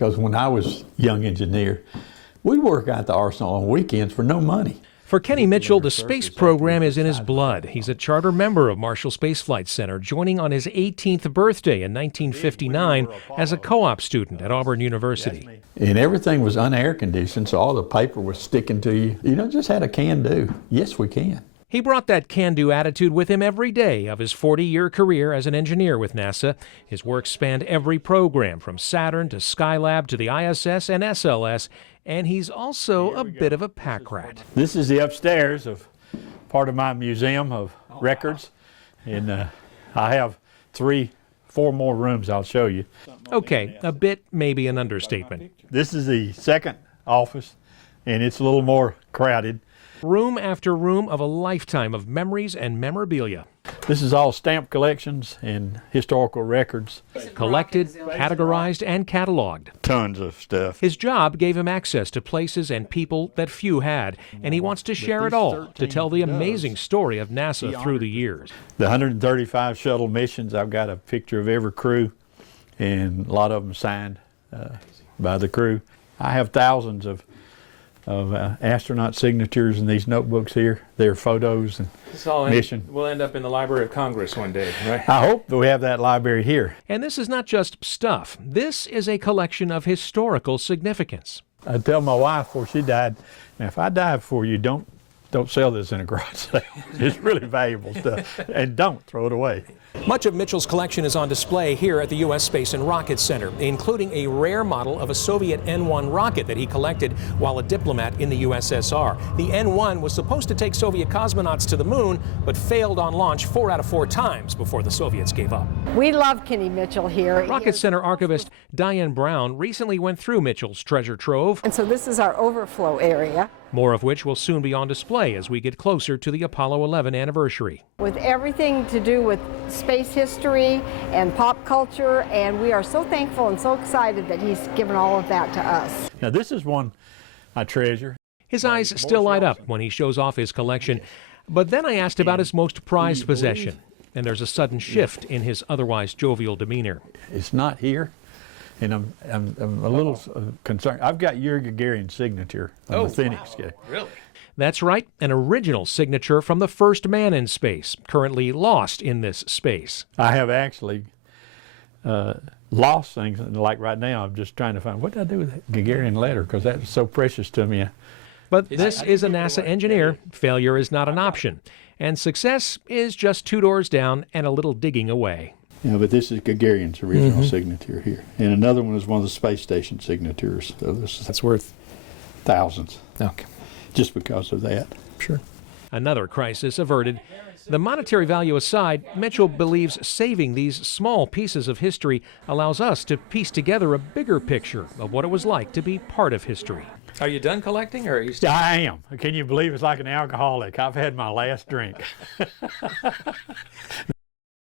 Because when I was a young engineer, we'd work out the arsenal on weekends for no money. For Kenny Mitchell, the space program is in his blood. He's a charter member of Marshall Space Flight Center, joining on his 18th birthday in 1959 as a co-op student at Auburn University. And everything was unair conditioned, so all the paper was sticking to you. You know, just had a can-do. Yes, we can. He brought that can-do attitude with him every day of his 40-year career as an engineer with NASA. His work spanned every program, from Saturn to Skylab to the ISS and SLS, and he's also a bit of a pack rat. This is the upstairs of part of my museum of records, and I have 4 more rooms I'll show you. Okay, a bit maybe an understatement. This is the second office, and it's a little more crowded. Room after room of a lifetime of memories and memorabilia. This is all stamp collections and historical records. Collected, categorized, and cataloged. Tons of stuff. His job gave him access to places and people that few had, and he wants to share it all to tell the amazing story of NASA through the years. The 135 shuttle missions, I've got a picture of every crew, and a lot of them signed by the crew. I have thousands of astronaut signatures in these notebooks here. They're photos and mission. We'll end up in the Library of Congress one day, right? I hope that we have that library here. And this is not just stuff. This is a collection of historical significance. I tell my wife before she died, now if I die before you, don't sell this in a garage sale. It's really valuable stuff, and don't throw it away. Much of Mitchell's collection is on display here at the U.S. Space and Rocket Center, including a rare model of a Soviet N-1 rocket that he collected while a diplomat in the USSR. The N-1 was supposed to take Soviet cosmonauts to the moon, but failed on launch 4 out of 4 times before the Soviets gave up. We love Kenny Mitchell here. Rocket Center archivist Diane Brown recently went through Mitchell's treasure trove. And so this is our overflow area, More of which will soon be on display as we get closer to the Apollo 11 anniversary. with everything to do with space history and pop culture, and we are so thankful and so excited that he's given all of that to us. Now this is one I treasure. His eyes still light up when he shows off his collection, but then I asked about his most prized possession, and there's a sudden shift in his otherwise jovial demeanor. It's not here, and I'm a little concerned. I've got Yuri Gagarin's signature on the Phoenix scale. Really? That's right, an original signature from the first man in space, currently lost in this space. I have actually lost things, like right now I'm just trying to find, what did I do with that Gagarin letter, because that was so precious to me. But this is a NASA engineer. Failure is not an option, and success is just 2 doors down and a little digging away. Yeah, but this is Gagarin's original signature here. And another one is one of the space station signatures. So that's worth thousands. Okay. Just because of that. Sure. Another crisis averted. The monetary value aside, Mitchell believes saving these small pieces of history allows us to piece together a bigger picture of what it was like to be part of history. Are you done collecting, or are you still? Yeah, I am. Can you believe it's like an alcoholic? I've had my last drink.